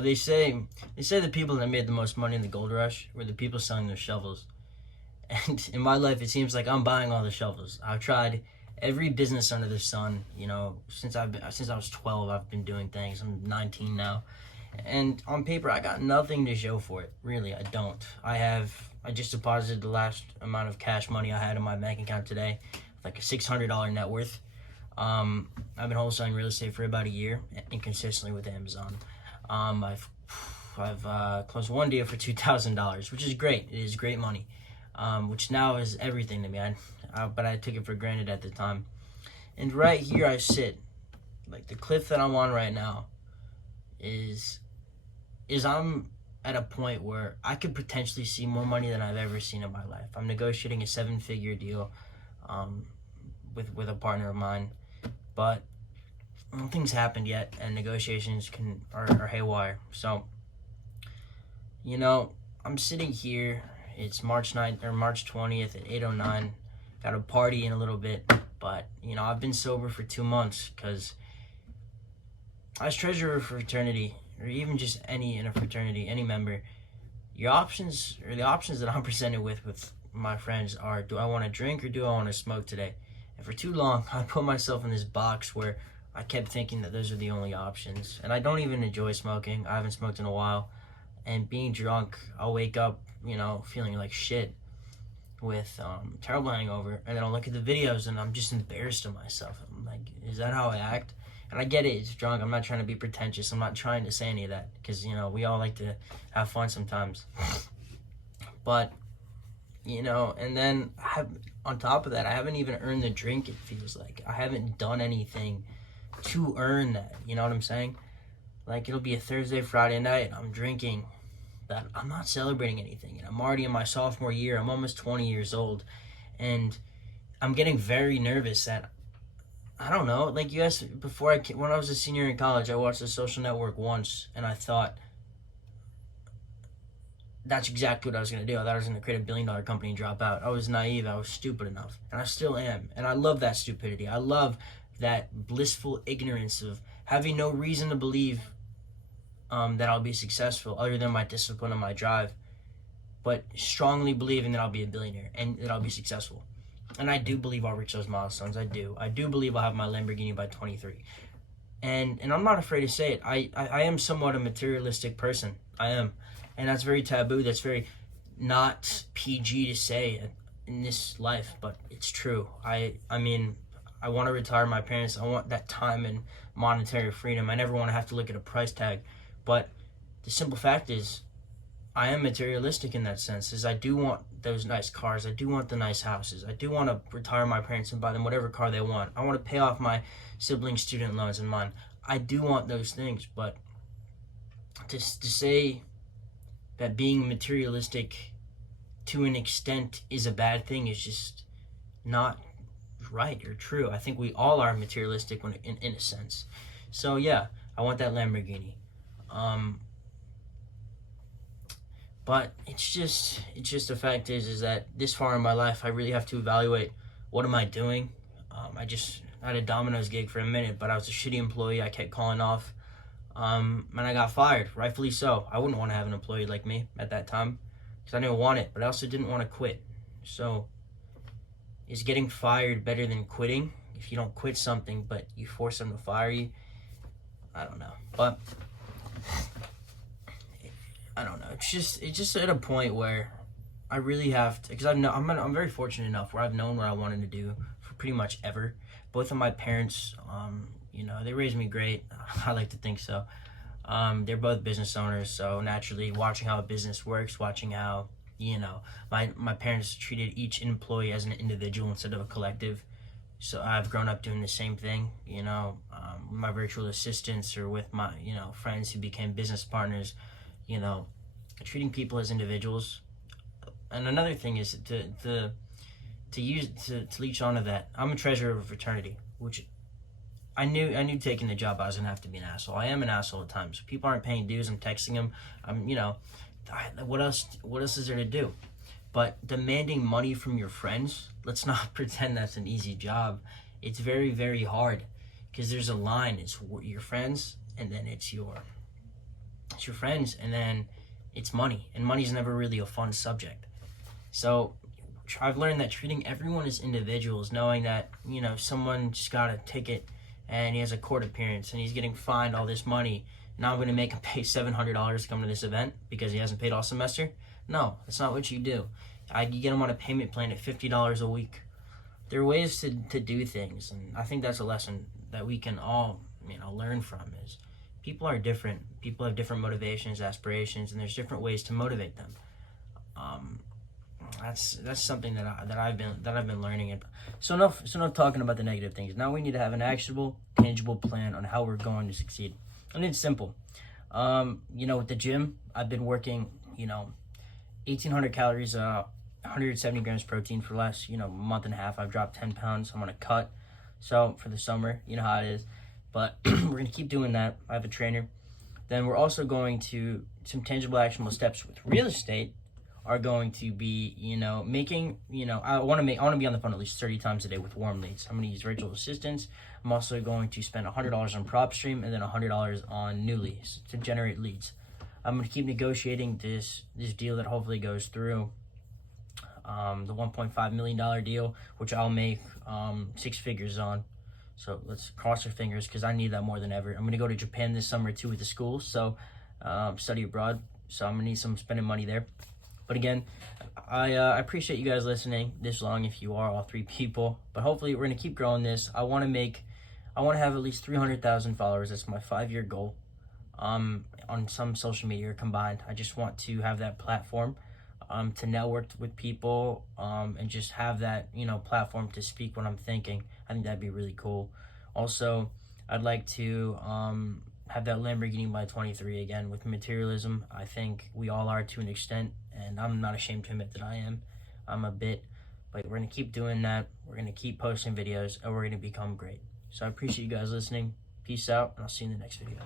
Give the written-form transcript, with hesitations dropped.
they say the people that made the most money in the gold rush were the people selling their shovels. And in my life, it seems like I'm buying all the shovels. I've tried every business under the sun. Since I was 12, I've been doing things. I'm 19 now, and on paper, I got nothing to show for it. Really, I don't. I just deposited the last amount of cash money I had in my bank account today, like a $600 net worth. I've been wholesaling real estate for about a year, and consistently with Amazon. I've closed one deal for $2,000, which is great. It is great money, which now is everything to me. But I took it for granted at the time. And right here I sit, like the cliff that I'm on right now, is I'm at a point where I could potentially see more money than I've ever seen in my life. I'm negotiating a 7-figure deal, with a partner of mine, but nothing's happened yet, and negotiations are haywire. So, I'm sitting here. It's March 9th or March 20th at 8:09. Got a party in a little bit, but I've been sober for 2 months because as treasurer of a fraternity, or even just in a fraternity, any member, the options that I'm presented with my friends are: do I want to drink or do I want to smoke today? And for too long, I put myself in this box where I kept thinking that those are the only options. And I don't even enjoy smoking. I haven't smoked in a while. And being drunk, I'll wake up, feeling like shit with terrible hangover. And then I'll look at the videos and I'm just embarrassed of myself. I'm like, is that how I act? And I get it, it's drunk. I'm not trying to be pretentious. I'm not trying to say any of that because, we all like to have fun sometimes. But, and then on top of that, I haven't even earned the drink, it feels like. I haven't done anything to earn that, you know what I'm saying? Like, it'll be a Thursday, Friday night, I'm drinking, but I'm not celebrating anything. And I'm already in my sophomore year. I'm almost 20 years old. And I'm getting very nervous that, I don't know, like you guys, when I was a senior in college, I watched The Social Network once, and I thought, that's exactly what I was going to do. I thought I was going to create a billion-dollar company and drop out. I was naive. I was stupid enough. And I still am. And I love that stupidity. I love that blissful ignorance of having no reason to believe that I'll be successful other than my discipline and my drive, but strongly believing that I'll be a billionaire and that I'll be successful. And I do believe I'll reach those milestones. I do believe I'll have my Lamborghini by 23. And I'm not afraid to say it. I am somewhat a materialistic person. I am. And that's very taboo. That's very not PG to say in this life, but it's true. I mean, I want to retire my parents. I want that time and monetary freedom. I never want to have to look at a price tag. But the simple fact is, I am materialistic in that sense, is I do want those nice cars. I do want the nice houses. I do want to retire my parents and buy them whatever car they want. I want to pay off my siblings' student loans and mine. I do want those things, but to say that being materialistic to an extent is a bad thing is just not right or true. I think we all are materialistic in a sense. So yeah, I want that Lamborghini. But it's just the fact is that this far in my life, I really have to evaluate, what am I doing? I had a Domino's gig for a minute, but I was a shitty employee. I kept calling off. And I got fired, rightfully so. I wouldn't want to have an employee like me at that time because I didn't want it, but I also didn't want to quit. So is getting fired better than quitting? If you don't quit something, but you force them to fire you, I don't know. But I don't know. It's just at a point where I really have to, because I'm very fortunate enough where I've known what I wanted to do for pretty much ever. Both of my parents, they raised me great. I like to think so. They're both business owners, so naturally watching how a business works, watching how, my parents treated each employee as an individual instead of a collective. So I've grown up doing the same thing, my virtual assistants or with my, friends who became business partners, treating people as individuals. And another thing is to leech onto that. I'm a treasurer of a fraternity, which I knew taking the job I was gonna have to be an asshole. I am an asshole at times. People aren't paying dues. I'm texting them. What else is there to do? But demanding money from your friends, let's not pretend that's an easy job. It's very, very hard because there's a line. It's your friends, and then it's your it's your friends, and then it's money. And money's never really a fun subject. So I've learned that treating everyone as individuals, knowing that, you know, someone just got a ticket and he has a court appearance and he's getting fined all this money. Now I'm going to make him pay $700 to come to this event because he hasn't paid all semester? No, that's not what you do. You get him on a payment plan at $50 a week. There are ways to do things, and I think that's a lesson that we can all, you know, learn from. Is people are different. People have different motivations, aspirations, and there's different ways to motivate them. That's something that I've been learning. So enough talking about the negative things. Now we need to have an actionable, tangible plan on how we're going to succeed. And it's simple. You know, with the gym, I've been working, you know, 1,800 calories, 170 grams protein for the last, you know, month and a half. I've dropped 10 pounds. I'm on a cut. So for the summer, you know how it is. But we're going to keep doing that. I have a trainer. Then we're also going to, some tangible, actionable steps with real estate are going to be, you know, making, you know, I want to be on the phone at least 30 times a day with warm leads. I'm going to use virtual assistants. I'm also going to spend $100 on PropStream and then $100 on new leads to generate leads. I'm going to keep negotiating this deal that hopefully goes through, the $1.5 million deal, which I'll make 6 figures on. So let's cross our fingers because I need that more than ever. I'm going to go to Japan this summer too with the school, so study abroad. So I'm going to need some spending money there. But again, I appreciate you guys listening this long if you are all 3 people. But hopefully we're going to keep growing this. I want to have at least 300,000 followers. That's my 5-year goal. On some social media combined. I just want to have that platform to network with people and just have that, you know, platform to speak what I'm thinking. I think that'd be really cool. Also, I'd like to have that Lamborghini by 23 again with materialism. I think we all are to an extent, and I'm not ashamed to admit that I am. I'm a bit, but we're going to keep doing that. We're going to keep posting videos, and we're going to become great. So I appreciate you guys listening. Peace out, and I'll see you in the next video.